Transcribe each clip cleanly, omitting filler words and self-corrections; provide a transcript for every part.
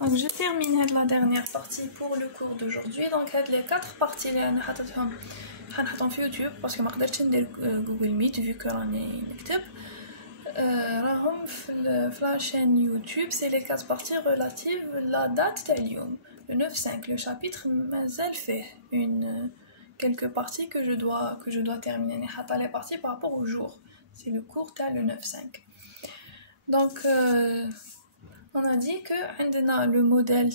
Donc je termine la dernière partie pour le cours d'aujourd'hui. Donc les 4 parties اللي انا حنحطهم في يوتيوب باسكو ما قدرتش ندير جوجل ميت vu que راني نكتب راهم في لا chaîne يوتيوب. C'est les 4 parties relatives la date تاع اليوم le 9/5. Le chapitre مازال فيه quelques parties que je dois terminer. ني حاطه les parties par rapport au jour. C'est le cours تاع le 9/5. Donc on a dit que on a le modèle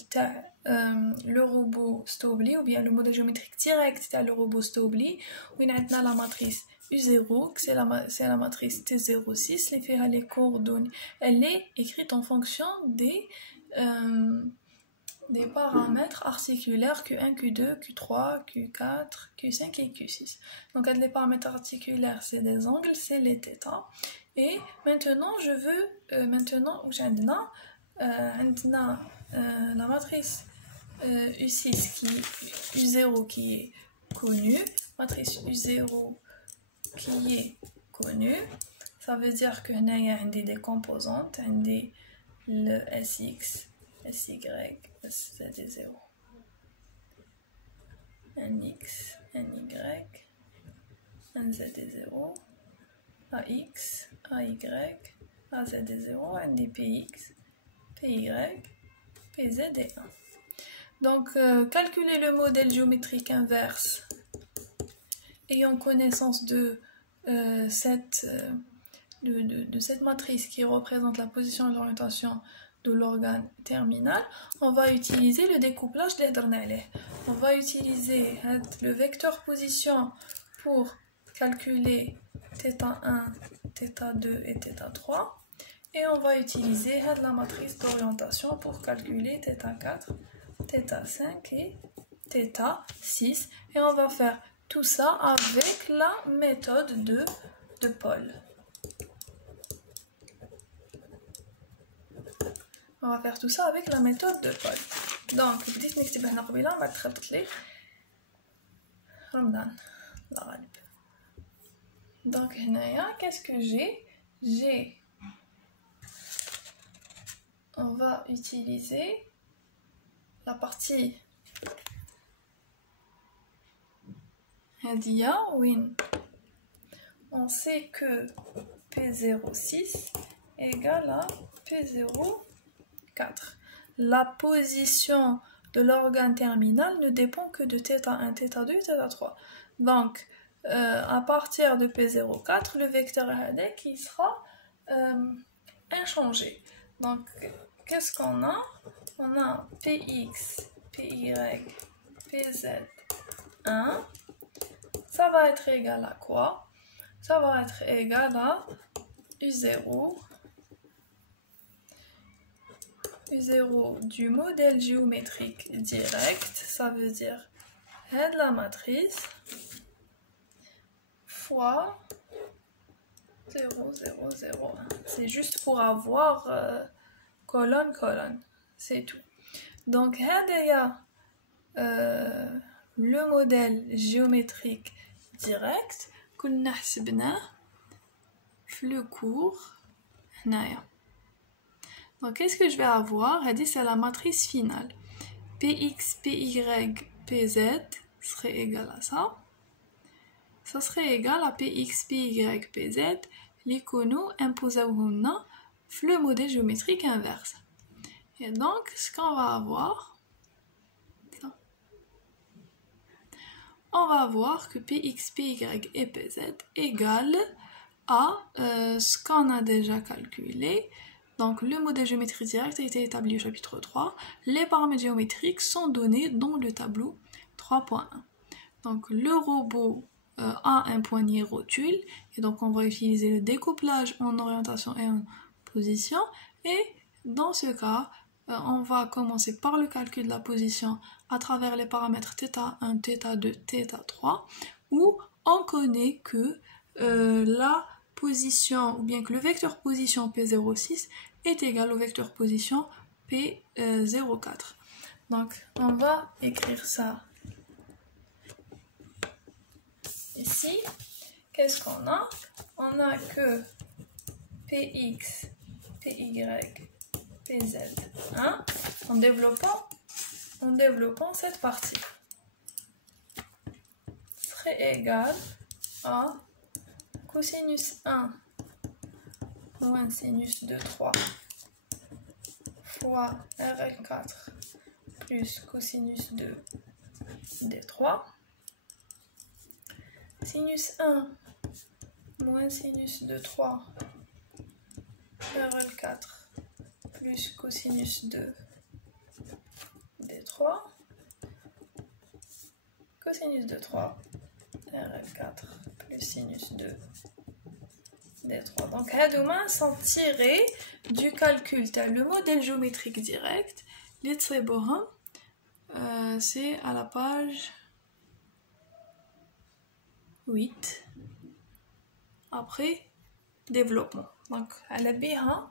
le robot Stobli ou bien le modèle géométrique direct le robot Stobli où on a la matrice U0 c'est la matrice T06 qui fait les coordonnées. Elle est écrite en fonction des paramètres articulaires Q1, Q2, Q3, Q4, Q5 et Q6. Donc les paramètres articulaires c'est des angles, c'est les θ. Et maintenant je veux où j'ai la matrice U6 U0 qui est connue, matrice U0 qui est connue, ça veut dire que il y a des composantes, le SX, SY, SZ0, NX, NY, NZ0, AX, AY, AZ0, NDPX, PY, PZ et 1. Donc, calculer le modèle géométrique inverse ayant connaissance de cette matrice qui représente la position et l'orientation de l'organe terminal, on va utiliser le découplage d'Edernale. On va utiliser le vecteur position pour calculer θ1, θ2 et θ3. Et on va utiliser la matrice d'orientation pour calculer θ4, θ5 et θ6. Et on va faire tout ça avec la méthode de Paul. On va faire tout ça avec la méthode de Paul. Donc, بديت نكتب هنا قبيله بعد خلطت لي رمضان لا غالب. Donc هنايا qu'est-ce que j'ai on va utiliser la partie Hadia Win. On sait que P06 égale à P04. La position de l'organe terminal ne dépend que de θ1, θ2 et θ3. Donc, à partir de P04, le vecteur AD qui sera inchangé. Donc, qu'est-ce qu'on a? On a Px, Py, Pz1. Ça va être égal à quoi? Ça va être égal à U0. U0 du modèle géométrique direct. Ça veut dire de la matrice fois 0, 0, 0, 1. C'est juste pour avoir colonne, colonne. C'est tout. Donc, le modèle géométrique direct كنا حسبناه في le cours هنايا. Donc, qu'est-ce que je vais avoir? C'est la matrice finale. Px, Py, Pz serait égal à ça. Ça serait égal à Px, Py, Pz, les nous imposent le modèle géométrique inverse. Et donc, ce qu'on va avoir, on va voir que Px, Py et Pz égale à ce qu'on a déjà calculé. Donc, le modèle géométrique direct a été établi au chapitre 3. Les paramètres géométriques sont donnés dans le tableau 3.1. Donc, le robot a un poignet rotule. Et donc, on va utiliser le découplage en orientation et en position. Et dans ce cas, on va commencer par le calcul de la position à travers les paramètres θ1, θ2, θ3, où on connaît que la position, ou bien que le vecteur position P06 est égal au vecteur position P04. Donc, on va écrire ça ici. Qu'est-ce qu'on a? On a que Px, Py, Pz1 en développant cette partie serait égal à cosinus 1 moins sinus de 3 fois RL4 plus cosinus de D3, sinus 1 moins sinus de 3 RL4 plus cosinus de D3, cosinus de 3 RL4 plus sinus de D3. Donc, هادوما sont tirés du calcul le modèle géométrique direct. Les trébohum, c'est à la page 8. Après, développement. Donc, à la biha,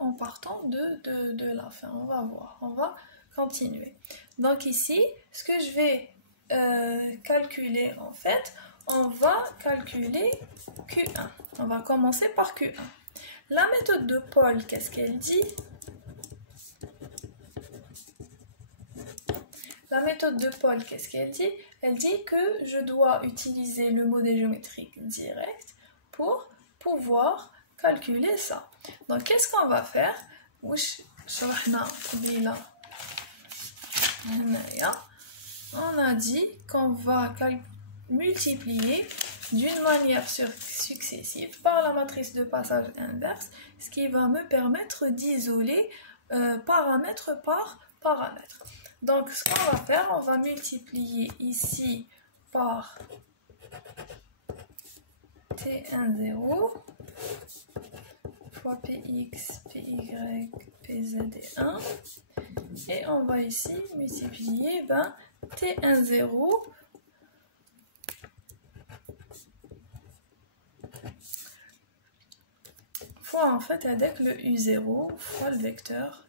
en partant de la fin. On va voir, on va continuer. Donc ici, ce que je vais calculer en fait, on va calculer Q1. On va commencer par Q1. La méthode de Paul, qu'est-ce qu'elle dit? La méthode de Paul, qu'est-ce qu'elle dit? Elle dit que je dois utiliser le modèle géométrique direct pour pouvoir calculer ça. Donc, qu'est-ce qu'on va faire? On a dit qu'on va multiplier d'une manière successive par la matrice de passage inverse, ce qui va me permettre d'isoler paramètre par paramètre. Donc, ce qu'on va faire, on va multiplier ici par T10 fois Px, Py, Pz et 1. Et on va ici multiplier T10 fois en fait avec le U0 fois le vecteur.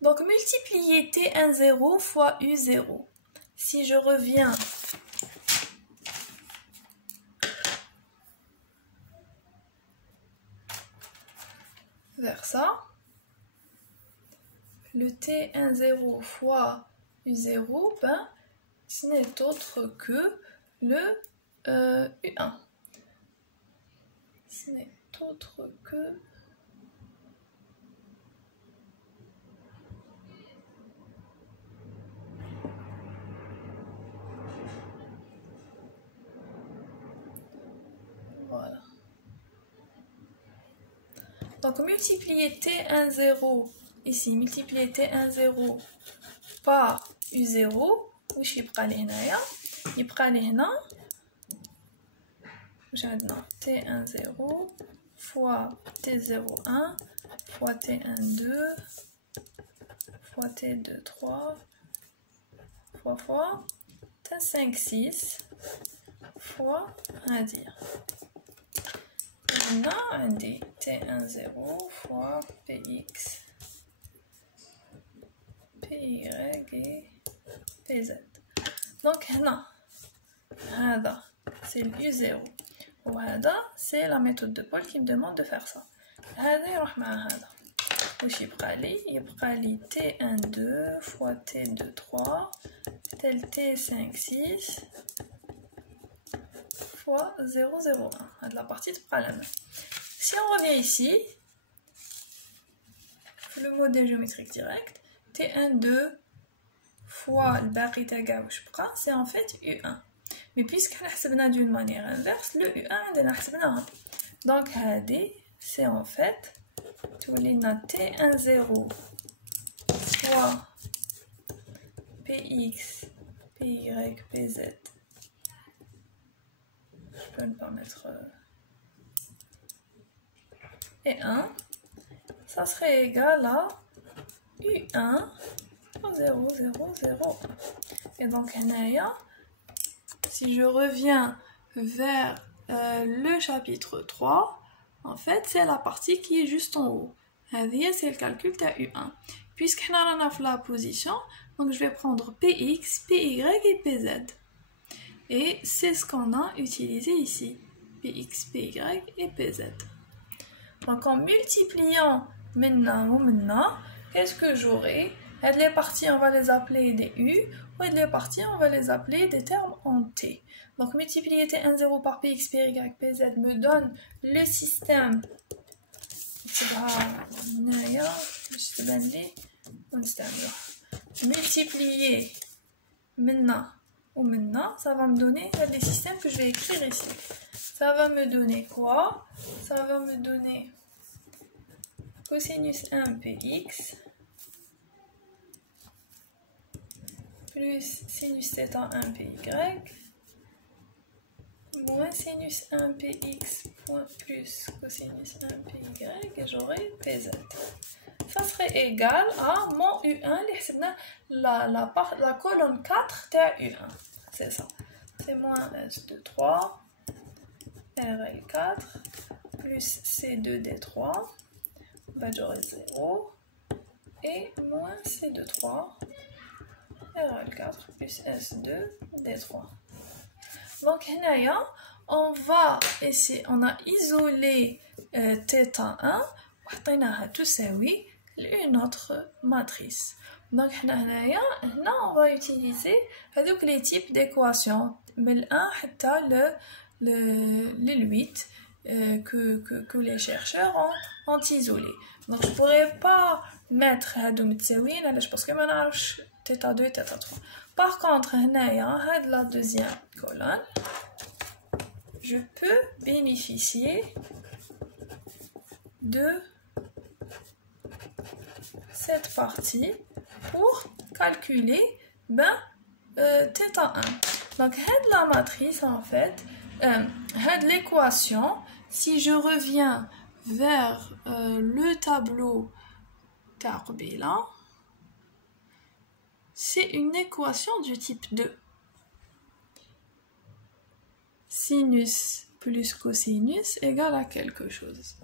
Donc multiplier T10 fois U0. Si je reviens vers ça, le T10 fois U0, ce n'est autre que le U1. Ce n'est autre que voilà. Donc multiplier T10 ici, multiplier T10 par U0, واش يبقى لي هنايا؟ يبقى لي هنا واش عندنا T10 fois T01 fois T12 fois T23 fois T56 fois dire. هنا عندي T10 fois Px Py et Pz. Donc هذا c'est le U0 وهذا c'est la méthode de Paul qui me demande de faire ça. هذا يروح مع هذا. واش يبقى لي T12 fois T23 tel T56 fois 0,01. La partie تبقى la même. Si on revient ici, le modèle géométrique direct, T12 fois le باقي تاع كاع واش بقى, c'est en fait U1. Mais puisqu'on حسبنا d'une manière inverse, le U1 عندنا حسبناها. Donc هذه c'est en fait تولينا T10 fois Px, Py, Pz. Je peux ne pas mettre et 1, ça serait égal à U1 0, 0, 0. Et donc, si je reviens vers le chapitre 3, en fait, c'est la partie qui est juste en haut. C'est le calcul de U1. Puisqu'on a la position, donc je vais prendre Px, Py et Pz. Et c'est ce qu'on a utilisé ici. Px, Py et Pz. Donc en multipliant maintenant ou maintenant, qu'est-ce que j'aurai? Les parties, on va les appeler des U, ou les parties, on va les appeler des termes en T. Donc multiplier T1, 0 par Px, Py, Pz me donne le système. Multiplier maintenant ou maintenant, ça va me donner les systèmes que je vais écrire ici. Ça va me donner quoi? Ça va me donner cosinus 1 px plus sinus θ 1 py moins sinus 1 px plus cosinus 1 py et j'aurai pz. Ça serait égal à mon U1, la colonne 4 de U1. C'est ça. C'est moins S23 RL4 plus C2D3. Ben, j'aurai 0 et moins C23 RL4 plus S2D3. Donc, on va essayer, on a isolé θ1 وحطيناها تساوي une autre matrice. Donc, on va utiliser les types d'équations من 1 حتى le 8 que les chercheurs ont isolé. Donc, je ne pourrais pas mettre parce que je ne sais pas θ2 et θ3. Par contre, la deuxième colonne, je peux bénéficier de cette partie pour calculer θ1. Donc, la matrice, en fait, l'équation, si je reviens vers le tableau Carbélan, c'est une équation du type 2. Sinus plus cosinus égale à quelque chose.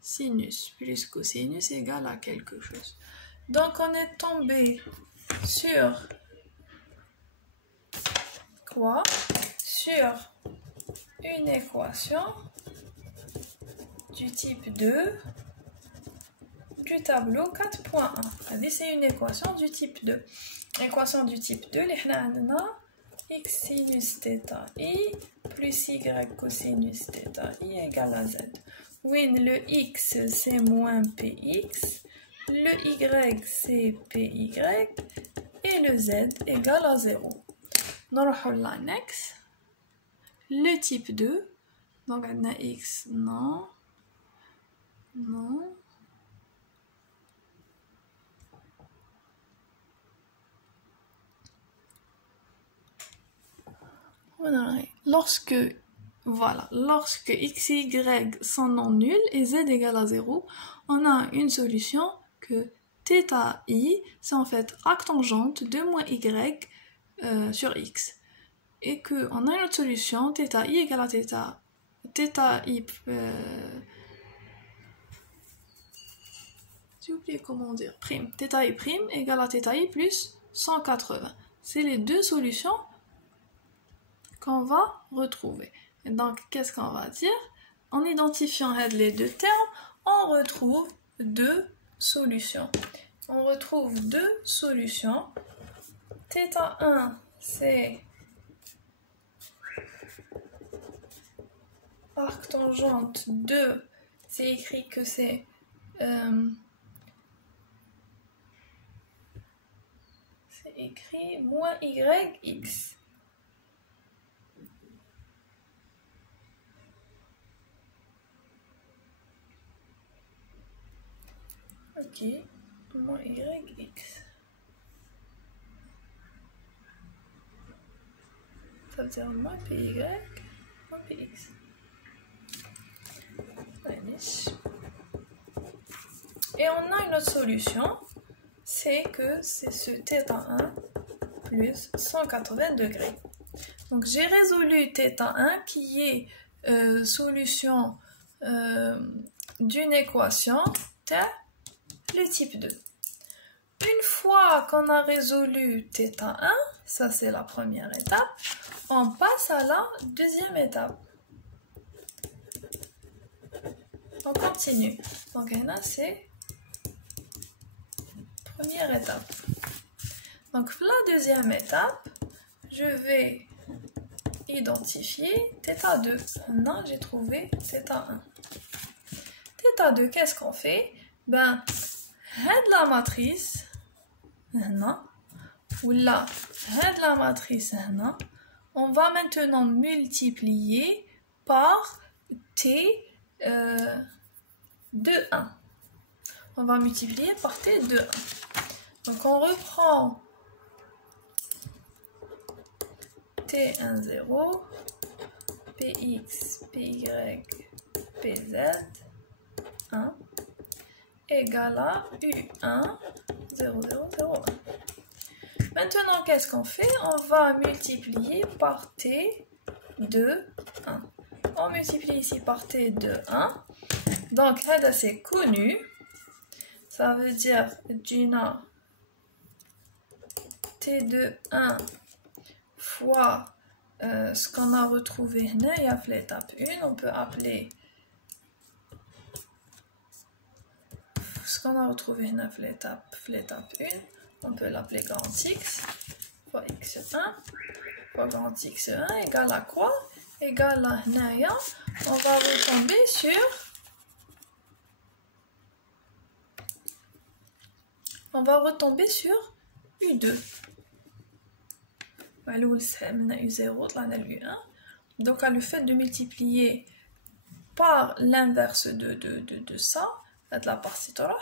Sinus plus cosinus égale à quelque chose. Donc, on est tombé sur quoi? Sur une équation du type 2 du tableau 4.1. C'est une équation du type 2. L'équation du type 2, x sinus θi plus y cosinus θi égale à z. Oui, le x c'est moins px, le y c'est py et le z égale à 0. نروحوا l'annexe. Le type 2, donc on a x, non, non. Lorsque x et y sont non nuls et z égale à 0, on a une solution que θi, c'est en fait arctangente de moins y sur x. Et qu'on a une autre solution, θi égale à θi, j'ai oublié comment dire, prime, θi prime égale à θi plus 180. C'est les deux solutions qu'on va retrouver. Et donc, qu'est-ce qu'on va dire? En identifiant les deux termes, on retrouve deux solutions. On retrouve deux solutions. θ1, c'est arctangente de, c'est écrit que c'est écrit moins yx. Ok, moins yx. Ça veut dire moins py, moins px. Et on a une autre solution, c'est que c'est ce θ1 plus 180 degrés. Donc j'ai résolu θ1 qui est solution d'une équation le type 2. Une fois qu'on a résolu θ1, ça c'est la première étape, on passe à la deuxième étape. On continue. Donc là, c'est première étape. Donc la deuxième étape, je vais identifier θ2. Maintenant, j'ai trouvé θ1. θ2, qu'est-ce qu'on fait? Ben, la matrice, ou là, la matrice, on va maintenant multiplier par t de 1. On va multiplier par t de 1. Donc on reprend t1, 0, px, py, pz, 1, égale à u1, 0, 0, 0, 1. Maintenant, qu'est-ce qu'on fait? On va multiplier par t de 1. On multiplie ici par t de 1. Donc, ça c'est connu. Ça veut dire Gina t de 1 fois ce qu'on a retrouvé là, il y a l'étape 1. On peut appeler ce qu'on a retrouvé là, l'étape 1. On peut l'appeler grand X fois X1 fois grand X1 égale à quoi? Égale à Naya. On va retomber sur U2. U0, donc le fait de multiplier par l'inverse de ça, de la partie torah,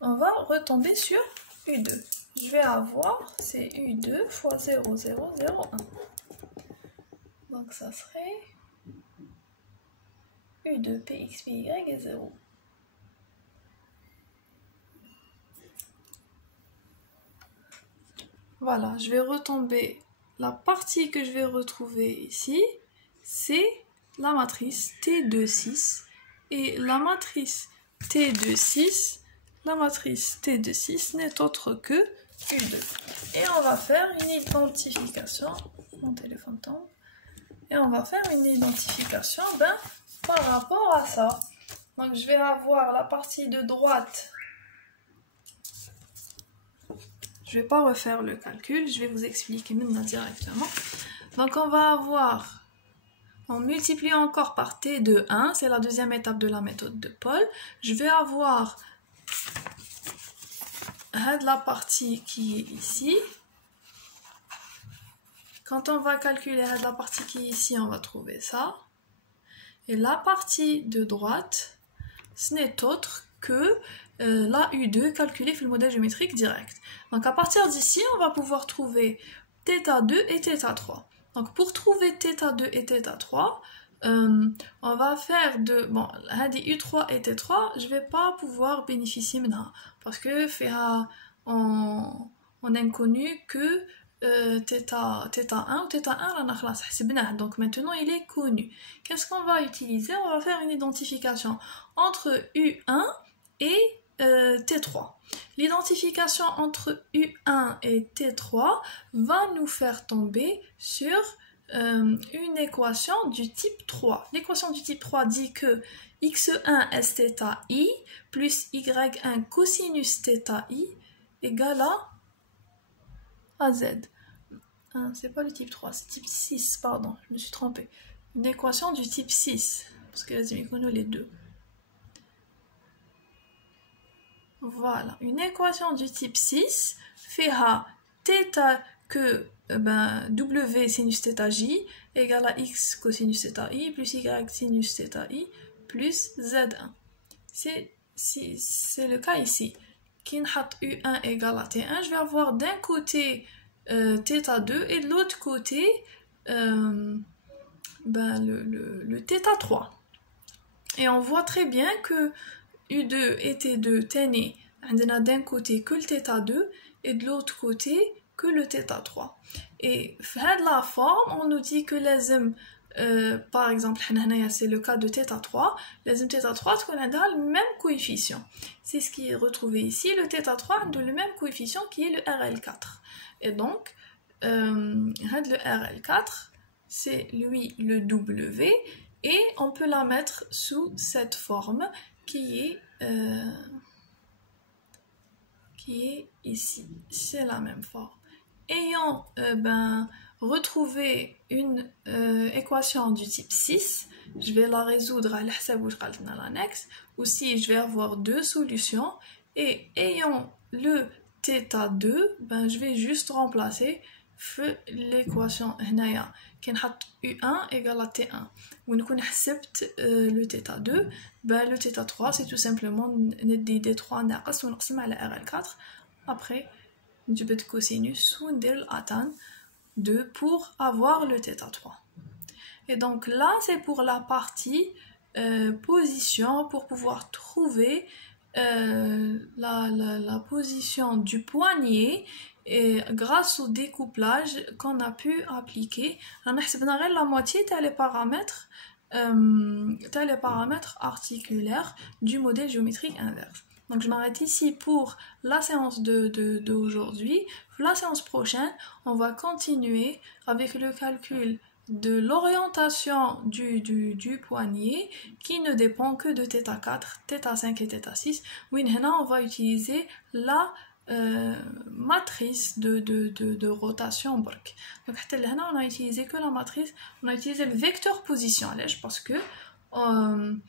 on va retomber sur U2. Je vais avoir, c'est U2 fois 0, 0, 0, 1. Donc ça serait U2 px, py est 0. Voilà, je vais retomber. La partie que je vais retrouver ici, c'est la matrice T de 6. Et la matrice T de 6 n'est autre que U2. Et on va faire une identification. Mon téléphone tombe. Et on va faire une identification par rapport à ça. Donc je vais avoir la partie de droite. Je ne vais pas refaire le calcul, je vais vous expliquer maintenant directement. Donc on va avoir, on multiplie encore par t de 1, c'est la deuxième étape de la méthode de Paul. Je vais avoir la partie qui est ici. Quand on va calculer la partie qui est ici, on va trouver ça. Et la partie de droite, ce n'est autre que la U2 calculée sur le modèle géométrique direct. Donc à partir d'ici, on va pouvoir trouver θ2 et θ3. Donc pour trouver θ2 et θ3, on va faire de... Bon, U3 et T3, je ne vais pas pouvoir bénéficier maintenant. Parce que on n'a connu que θ1 ou θ1, donc maintenant il est connu. Qu'est-ce qu'on va utiliser? On va faire une identification entre U1 et T3. L'identification entre U1 et T3 va nous faire tomber sur une équation du type 3. L'équation du type 3 dit que x1 sθi plus y1 cosinus θi égale à z. C'est pas le type 3, c'est type 6, pardon, je me suis trompée. Une équation du type 6, parce que les connaissent les deux. Voilà, une équation du type 6 fait θ que w sinus θj égale à x cosinus θi plus y sinus θi plus z1. C'est le cas ici. Qui U1 égale à T1, je vais avoir d'un côté θ2 et de l'autre côté le θ3. Et on voit très bien que U2 et T2 tenez d'un côté que le θ2 et de l'autre côté que le θ3. Et de la forme, on nous dit que par exemple, c'est le cas de θ3, les θ3 a le même coefficient. C'est ce qui est retrouvé ici, le θ3 a le même coefficient qui est le RL4. Et donc, le RL4, c'est lui le W, et on peut la mettre sous cette forme qui est ici. C'est la même forme. Ayant retrouvé une équation du type 6, je vais la résoudre à l'annexe. Aussi, je vais avoir deux solutions. Et ayant le θ2, je vais juste remplacer l'équation qui U1 égale à T1. Où nous حسبت le θ2, le θ3 c'est tout simplement D3 ناقص ونقسم على RL4. Après, نجبد cosinus وندير الأتان 2 pour avoir le θ3. Et donc là, c'est pour la partie position, pour pouvoir trouver la position du poignet et grâce au découplage qu'on a pu appliquer. On a حسبنا غير la moitié des paramètres articulaires du modèle géométrique inverse. Donc je m'arrête ici pour la séance d'aujourd'hui. La séance prochaine, on va continuer avec le calcul de l'orientation du poignet qui ne dépend que de θ4, θ5 et θ6. Oui, on va utiliser la matrice de rotation. Donc on a utilisé que la matrice, on a utilisé le vecteur position parce que on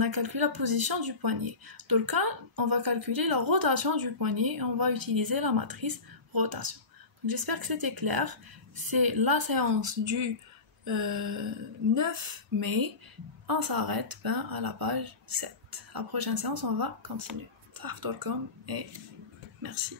a calculé la position du poignet. Dans le cas, on va calculer la rotation du poignet et on va utiliser la matrice rotation. J'espère que c'était clair. C'est la séance du 9 mai. On s'arrête à la page 7. La prochaine séance, on va continuer. Et merci.